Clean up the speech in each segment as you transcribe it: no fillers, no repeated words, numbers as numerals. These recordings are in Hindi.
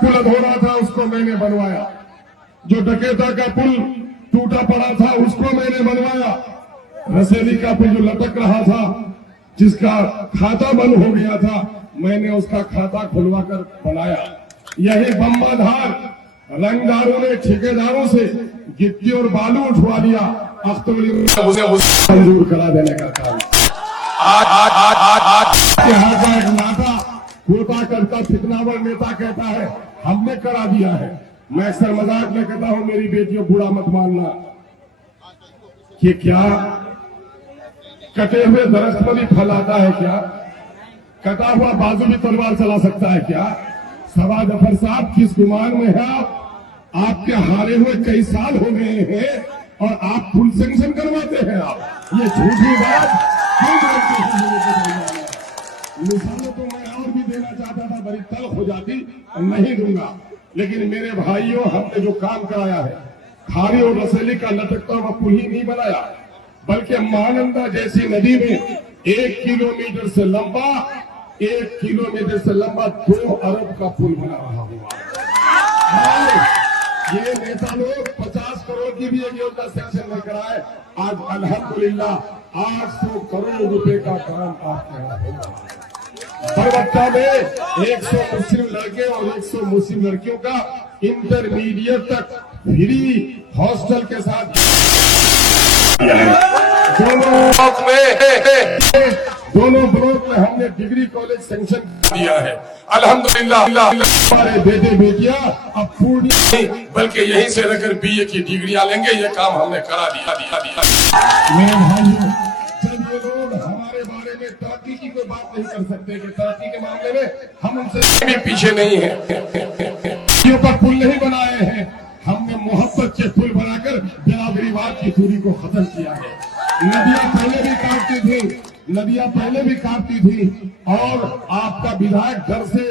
पुल अधूरा था उसको मैंने बनवाया, जो डकैता का पुल टूटा पड़ा था उसको मैंने बनवाया, रसेली का पुल जो लटक रहा था जिसका खाता बंद हो गया था मैंने उसका खाता खुलवा कर बनाया। यही बम्बाधार रंगदारों ने ठेकेदारों से गिट्टी और बालू उठवा लिया, मंजूर करा देने का काम। यहाँ का एक नाता होता करता फितनावर नेता कहता है हमने करा दिया है। मैं अक्सर मजाक में कहता हूं मेरी बेटियों बुरा मत मानना कि क्या कटे हुए दरख्त पर भी फल आता है, क्या कटा हुआ बाजू भी तलवार चला सकता है क्या? सवाद जफर साहब किस गुमान में है आप? आपके हारे हुए कई साल हो गए हैं और आप फुल सैंक्शन करवाते हैं। आप ये झूठी बात क्यों बोलते हैं? मिसालों तो मैं और भी देना चाहता था, बड़ी तल्ख हो जाती, नहीं दूंगा। लेकिन मेरे भाइयों हमने जो काम कराया है, खारी और रसेली का लटकता हुआ पुल ही नहीं बनाया बल्कि महानंदा जैसी नदी में 1 किलोमीटर से लंबा 2 अरब का पुल बना रहा हुआ। ये नेता लोग 50 करोड़ की भी एक योजना सेक्शन में कराए, आज अल्हम्दुलिल्लाह 800 करोड़ रुपए का काम आपके यहाँ होगा। बरबट्टा में 100 मुस्लिम लड़के और 100 मुस्लिम लड़कियों का इंटरमीडिएट तक फ्री हॉस्टल के साथ दोनों ब्लॉक में हमने डिग्री कॉलेज सेंक्शन दिया है। अल्हम्दुलिल्लाह हमारे बेटे बेटियां अब पूर्ण नहीं बल्कि यहीं से रहकर BA की डिग्रियां लेंगे, ये काम हमने करा दिया। मेरे भाइयों, जब ये लोग हमारे बारे में तरक्की की कोई बात नहीं कर सकते कि तरक्की के मामले में हम उनसे भी पीछे नहीं है, पर पुल नहीं बनाए हैं, हमने मोहब्बत के पुल बनाकर बिरादरीवाद की दूरी को खत्म किया है। नदियां पहले भी काटती थी और आपका विधायक घर से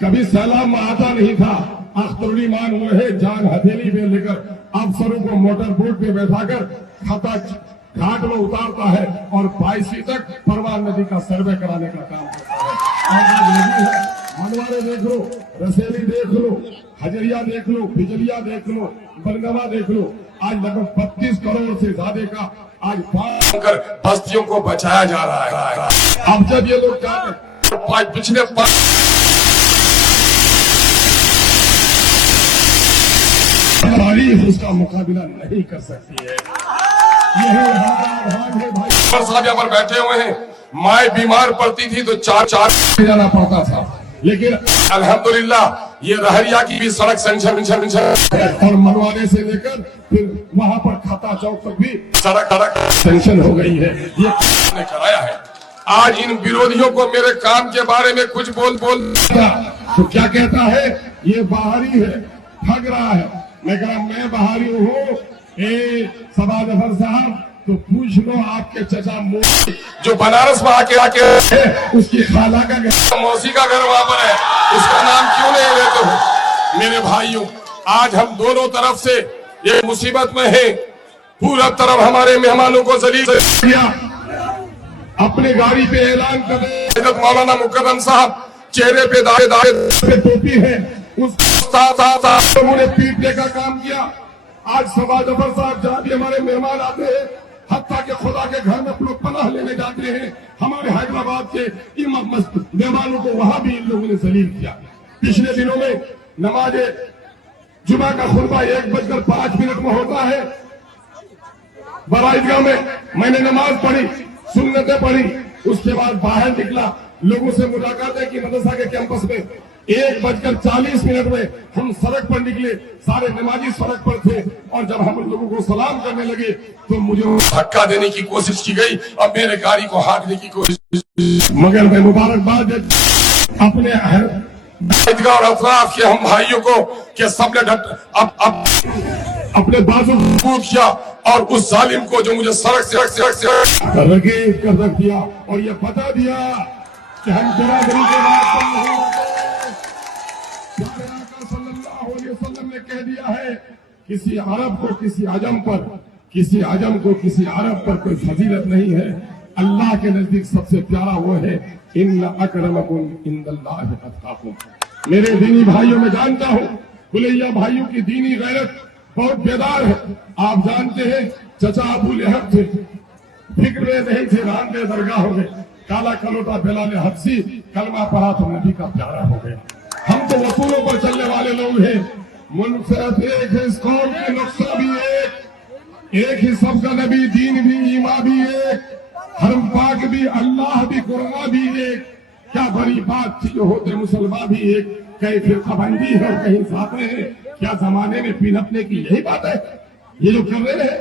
कभी सैलाब में आता नहीं था, अख्तरुलीमान हुए है जान हथेली में लेकर अफसरों को मोटर बोट पे बैठाकर खाता घाट में उतारता है और 22वीं तक परवान नदी का सर्वे कराने का काम करता है। और नदी है, मनवारे देख लो, रसेली देख लो, हजरिया देख लो, बिजलिया देख लो, बनगवा देख लो, आज लगभग 32 करोड़ से ज्यादा का आज कर बस्तियों को बचाया जा रहा है। अब जब ये लोग पिछले तारीख उसका मुकाबला नहीं कर सकती है। यही भाई साहब यहाँ पर बैठे हुए हैं, माए बीमार पड़ती थी तो चार जाना पड़ता था, लेकिन अल्हम्दुलिल्लाह ये रहरिया की भी सड़क सेंक्शन और मनवाने से लेकर फिर वहाँ पर खाता चौक तक भी सड़क सेंक्शन हो गई है, ये ने कराया है। आज इन विरोधियों को मेरे काम के बारे में कुछ बोल तो क्या कहता है, ये बाहरी है, ठग रहा है। मैं कहा मैं बाहरी हूँ, सवाद जफर साहब तो पूछ लो आपके चचा मोदी जो बनारस में आके उसकी खाला का घर, मौसी का घर वहां पर है, उसका नाम क्यों नहीं लेते हो? मेरे भाइयों, आज हम दोनों तरफ से ये मुसीबत में है, पूरब तरफ हमारे मेहमानों को जलील किया, अपने गाड़ी पे ऐलान कर रहे मौलाना मुकर्रम साहब चेहरे पे दाए टोपी है, उस लोगों ने पीटने का काम किया। आज सवाद जफर साहब जहाँ भी हमारे मेहमान आते हैं, हत्ता के खुदा के घर में लोग पनाह लेने जाते हैं, हमारे हैदराबाद के इमाम मेहमानों को वहां भी इन लोगों ने जलील किया। पिछले दिनों में नमाज जुमा का खुतबा 1:05 में होता है, बड़ा ईदगाह में मैंने नमाज पढ़ी, सुन्नतें पढ़ी, उसके बाद बाहर निकला, लोगों से मुलाकात है कि मदरसा के कैंपस में 1:40 में हम सड़क पर निकले, सारे नमाजी सड़क पर थे और जब हम लोगों को सलाम करने लगे तो मुझे धक्का देने की कोशिश की गई और मेरे गाड़ी को हाँकने की कोशिश, मगर मैं मुबारकबाद अपने और अफराफ के हम भाइयों को कि सबने अपने बाजू को किया और उस जालिम को जो मुझे सड़क से रगेब कर रख दिया और ये बता दिया कि हम बराबरी के बाद सल्लल्लाहु अलैहि वसल्लम ने कह दिया है, किसी अरब को किसी अजम पर, किसी अजम को किसी अरब पर कोई फजीलत नहीं है। अल्लाह के नजदीक सबसे प्यारा वो है, इन्ना अकरमकुम इंदल्लाहि अत्काकुम। मेरे दीनी भाइयों में जानता हूं, बुलैया भाइयों की दीनी गैरत बहुत बेदार है। आप जानते हैं चचा अबू लहब थे, फिक्र में नहीं थे, राम के दरगाह हो गए, काला कलोटा बिलाल हब्सी कलमा पढ़ा तो नबी का प्यारा हो गया। हम तो वसूलों पर चलने वाले लोग हैं। मुल्क सिर्फ एक है, इस कौम की नुस्खा भी एक ही सबका नबी, दीन भी, ईमान भी एक, हरम पाक भी, अल्लाह भी, कुरान भी एक। क्या बड़ी बात थी, होते मुसलमान भी एक, कहीं फिरकाबंदी है और कहीं साथे है। क्या जमाने में पीनपने की यही बात है? ये जो कर रहे हैं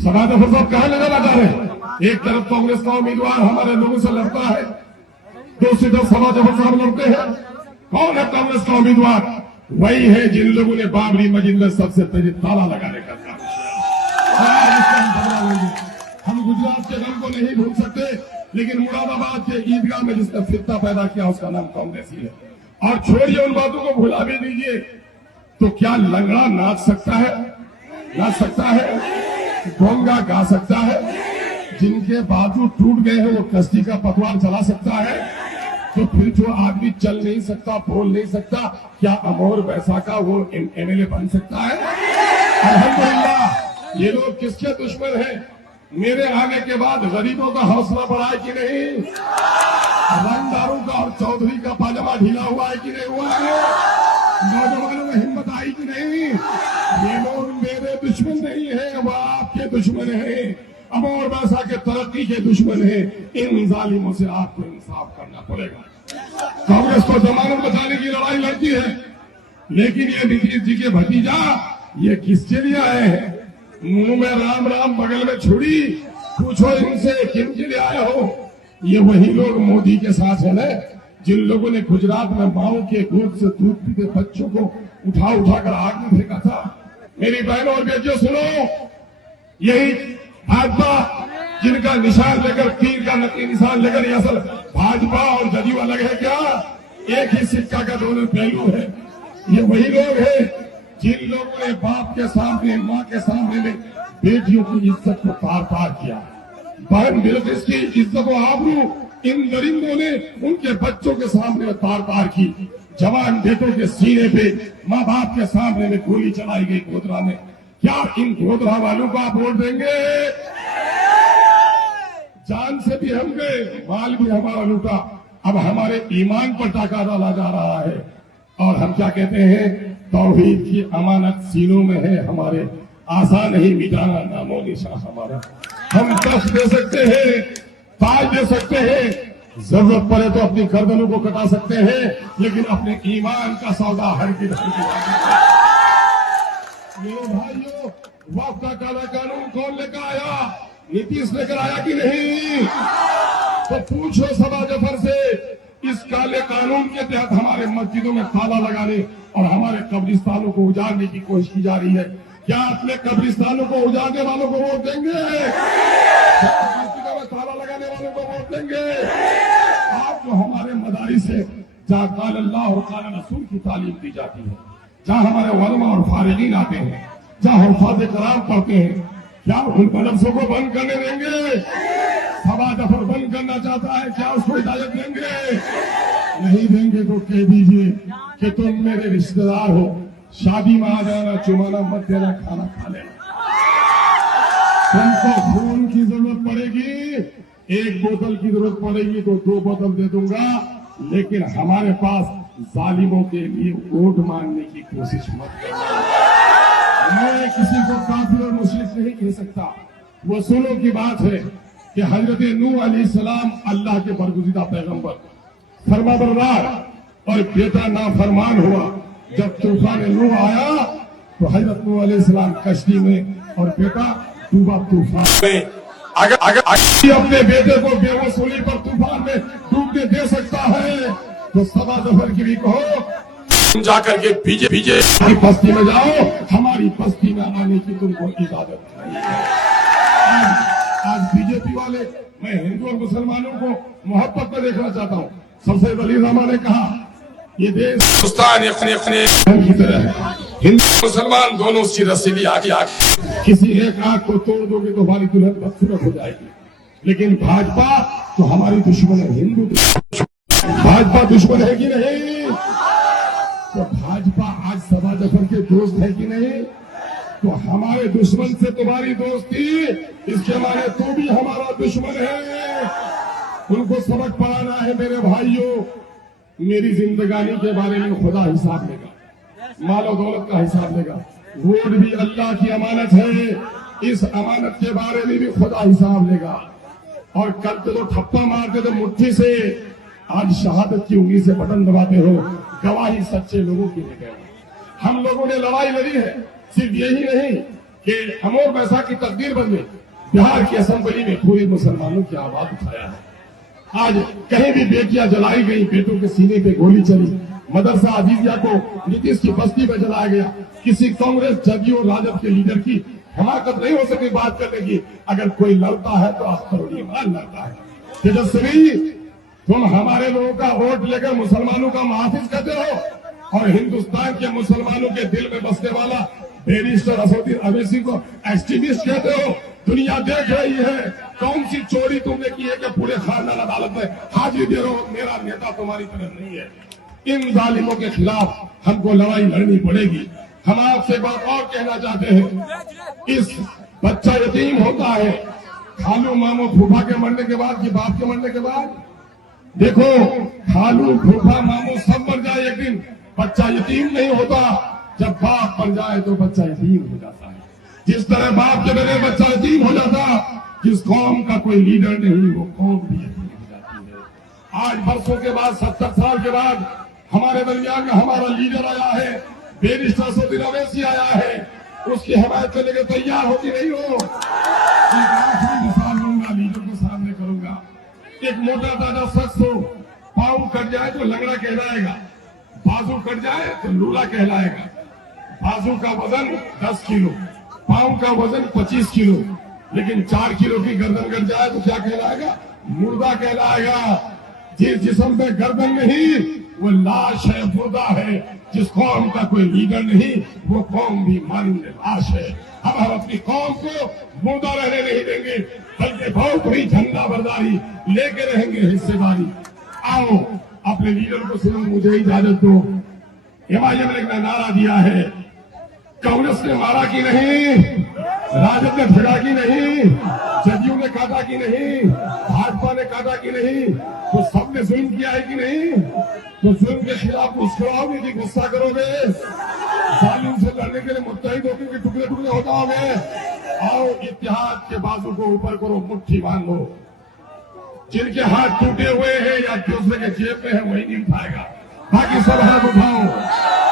सभा जफर साहब कहाँ नजर आ रहे हैं? एक तरफ कांग्रेस का उम्मीदवार हमारे लोगों से लड़ता है, दूसरी तरफ सभा जफर साहब लड़ते हैं। कौन है कांग्रेस का उम्मीदवार? वही है जिन लोगों ने बाबरी मस्जिद में सबसे पहले ताला लगाने का काम किया। हम गुजरात के गम को नहीं भूल सकते, लेकिन मुरादाबाद के ईदगाह में जिसने फितना पैदा किया उसका नाम कांग्रेस ही है। और छोड़िए उन बातों को, भुला भी दीजिए। तो क्या लंगड़ा नाच सकता है? नाच सकता है? गोंगा गा सकता है? जिनके बाजू टूट गए हैं वो कश्ती का पतवार चला सकता है? तो फिर जो आदमी चल नहीं सकता, बोल नहीं सकता, क्या अमोर वैसा का वो एमएलए बन सकता है? अल्हम्दुलिल्लाह। ये लोग किसके दुश्मन हैं? मेरे आने के बाद गरीबों का हौसला बढ़ा है कि नहीं? रंगदारों का और चौधरी का पाजामा ढीला हुआ है कि नहीं हुआ है? नौजवानों में हिम्मत आई कि नहीं? ये लोग मेरे दुश्मन नहीं है, वो आपके दुश्मन है, अमोर वैसा के तरक्की के दुश्मन है। इन जालिमों से आपको इंसाफ करना पड़ेगा। कांग्रेस को जमानत बचाने की लड़ाई लड़ती है, लेकिन ये नीतीश जी के भतीजा ये किसके लिए आए हैं? मुंह में राम राम, बगल में छुरी। पूछो इनसे किन के लिए आए हो? ये वही लोग मोदी के साथ है ना, जिन लोगों ने गुजरात में माओ के गोद से दूध पीते बच्चों को उठा उठाकर आग में फेंका था। मेरी बहनों और बेटियों सुनो, यही भाजपा जिनका निशान लेकर, तीर का नकली निशान लेकर, ये असल भाजपा और जदयू अलग है क्या? एक ही सिक्का का दोनों पहलू है। ये वही लोग हैं जिन लोगों ने बाप के सामने, माँ के सामने में बेटियों की इज्जत को तार तार किया। बहन बिल्किस की इज्जत व आबरू इन दरिंदों ने उनके बच्चों के सामने तार तार की। जवान बेटों के सीने पे माँ बाप के सामने में गोली चलाई गई गोधरा में। क्या इन गोधरा वालों को आप वोट देंगे? जान से भी हम गए, माल भी हमारा लूटा, अब हमारे ईमान पर टाका डाला जा रहा है। और हम क्या कहते हैं? तौहीद की अमानत सीनों में है हमारे, आसान नहीं मिटाना नामो निशान हमारा। हम तख्त दे सकते हैं, ताज दे सकते हैं, जरूरत पड़े तो अपनी गर्दनों को कटा सकते हैं, लेकिन अपने ईमान का सौदा हर की मेरे भाइयों, वक्फ का काला कानून कौन लेकर आया? नीतीश लेकर आया कि नहीं? तो पूछो सभा जफर से, इस काले कानून के तहत हमारे मस्जिदों में ताला लगाने और हमारे कब्रिस्तानों को उजाड़ने की कोशिश की जा रही है। क्या अपने कब्रिस्तानों को उजाड़ने वालों को वोट देंगे? मस्जिदों में ताला लगाने वालों को वोट देंगे? आप जो हमारे मदारिस है, जहाँ काल अल्लाह और काल रसूल की तालीम दी जाती है, जहाँ हमारे उलमा और फारिगीन आते हैं, जहाँ हुफ़ाज़ कराम पढ़ते हैं, क्या उन मदरसों को बंद करने देंगे? सभा जफर बंद करना चाहता है, क्या उसको इजाजत देंगे? नहीं देंगे तो कह दीजिए कि तुम मेरे रिश्तेदार हो, शादी में आ जाना, चुमाना मत देना, खाना खा लेना। तुमको खून की जरूरत पड़ेगी, एक बोतल की जरूरत पड़ेगी तो 2 बोतल दे दूंगा, लेकिन हमारे पास जालिमों के लिए वोट मांगने की कोशिश मत करना। मैं किसी को काफिर और मुशरिक नहीं कह सकता। वसूलों की बात है कि हजरत नूह अलैहिस्सलाम अल्लाह के बरगुज़ीदा पैगंबर, फरमाबरदार, और बेटा नाफरमान हुआ। जब तूफान नूह आया तो हजरत नूह अलैहिस्सलाम कश्ती में और बेटा डूबा तूफान में। अगर अपने बेटे को बेवसूली पर तूफान में डूबने दे सकता है तो सभा जफर की भी कहो, जाकर के बीजे की बस्ती में जाओ, हमारी बस्ती में आने की तुमको इजाजत नहीं है। आज बीजेपी वाले, मैं हिंदू और मुसलमानों को मोहब्बत में देखना चाहता हूँ। सबसे वली रहमा ने कहा, ये देश हिंदुस्तान अपने की तरह है, हिंदू मुसलमान दोनों सी रसीली आगे आगे, किसी एक आंख को तोड़ दोगे तो हमारी दुल्हन बदसूरत हो जाएगी। लेकिन भाजपा तो हमारी दुश्मन है, हिंदू भाजपा दुश्मन है कि नहीं? तो भाजपा आज सभा जफर के दोस्त है कि नहीं? तो हमारे दुश्मन से तुम्हारी दोस्ती, इसके माने तू भी हमारा दुश्मन है। उनको सबक पढ़ाना है मेरे भाइयों। मेरी जिंदगानी के बारे में खुदा हिसाब लेगा, मालो दौलत का हिसाब लेगा। वोट भी अल्लाह की अमानत है, इस अमानत के बारे में भी खुदा हिसाब लेगा। और कल तो ठप्पा मारते थे मुट्ठी से, आज शहादत की उंगली से बटन दबाते हो। गवाही सच्चे लोगों की ले गए। हम लोगों ने लड़ाई लड़ी है, सिर्फ यही नहीं कि अमोर वैसा की तकदीर बदले, बिहार की असेंबली में पूरे मुसलमानों की आवाज उठाया है। आज कहीं भी बेटियां जलाई गई, बेटों के सीने पे गोली चली, मदरसा अजीजिया को नीतीश की बस्ती में जलाया गया। किसी कांग्रेस, जदयू और राजद के लीडर की हिमाकत नहीं हो सकी बात करने की। अगर कोई लड़ता है तो आप करोड़ ईमान लड़ता है। तेजस्वी, तुम हमारे लोगों का वोट लेकर मुसलमानों का मुहाफिज करते हो और हिंदुस्तान के मुसलमानों के दिल में बसने वाला बैरिस्टर असदुद्दीन अवैसी को एक्सट्रीमिस्ट कहते हो। दुनिया देख रही है कौन सी चोरी तुमने की है कि पूरे खानदान अदालत में हाजिरी दे रहे हो। मेरा नेता तुम्हारी तरह नहीं है। इन जालिमों के खिलाफ हमको लड़ाई लड़नी पड़ेगी। हम आपसे बात और कहना चाहते हैं, इस बच्चा यतीम होता है खालू मामू फूफा के मरने के बाद कि बाप के मरने के बाद। देखो, खालू फूफा मामू सब मर जाए एक दिन, बच्चा यतीम नहीं होता। जब बाप मर जाए तो बच्चा यतीम हो जाता है। जिस तरह बाप के बगैर बच्चा यतीम हो जाता, जिस कौम का कोई लीडर नहीं वो कौम भी यतीम हो जाती है। आज बरसों के बाद, 70 साल के बाद हमारे दरमियान में हमारा लीडर आया है, बैरिस्टर असदुद्दीन अवैसी आया है। उसकी हिमायत करने के तैयार हो कि नहीं हो? एक आखिरी मिसाल लूंगा, लीडर को सामने करूंगा। एक मोटा ताजा शख्स हो, पाँव कट जाए तो लंगड़ा कहलाएगा, बाजू कट जाए तो लूला कहलाएगा। बाजू का वजन 10 किलो, पाँव का वजन 25 किलो, लेकिन 4 किलो की गर्दन कट जाए तो क्या कहलाएगा? मुर्दा कहलाएगा। जिस जिस्म में गर्दन नहीं वो लाश है, मुर्दा है। जिस कौम का कोई लीडर नहीं वो कौम भी माननीय लाश है। अब हम अपनी कौम को मुर्दा रहने नहीं देंगे, बल्कि बहुत बड़ी झंडा बरदारी लेके रहेंगे, हिस्सेदारी। आओ अपने लीडर को सुनो, मुझे इजाजत दो। एमआईएम ने नारा दिया है, कांग्रेस ने मारा कि नहीं, राजद ने भिड़ा कि नहीं, जदयू ने काटा कि नहीं, भाजपा ने काटा कि नहीं, तो सबने जुल्म किया है कि नहीं? तो जुल्म के खिलाफ मुस्कुराओगे कि गुस्सा करोगे? जालिम से लड़ने के लिए मुत्तहिद होकर के टुकड़े टुकड़े हो जाओगे? आओ इत्तेहाद के बाजू को ऊपर करो, मुट्ठी बांधो। जिनके हाथ टूटे हुए हैं या दूसरे के जेब में है वही नहीं उठाएगा, बाकी सब हाथ उठाओ।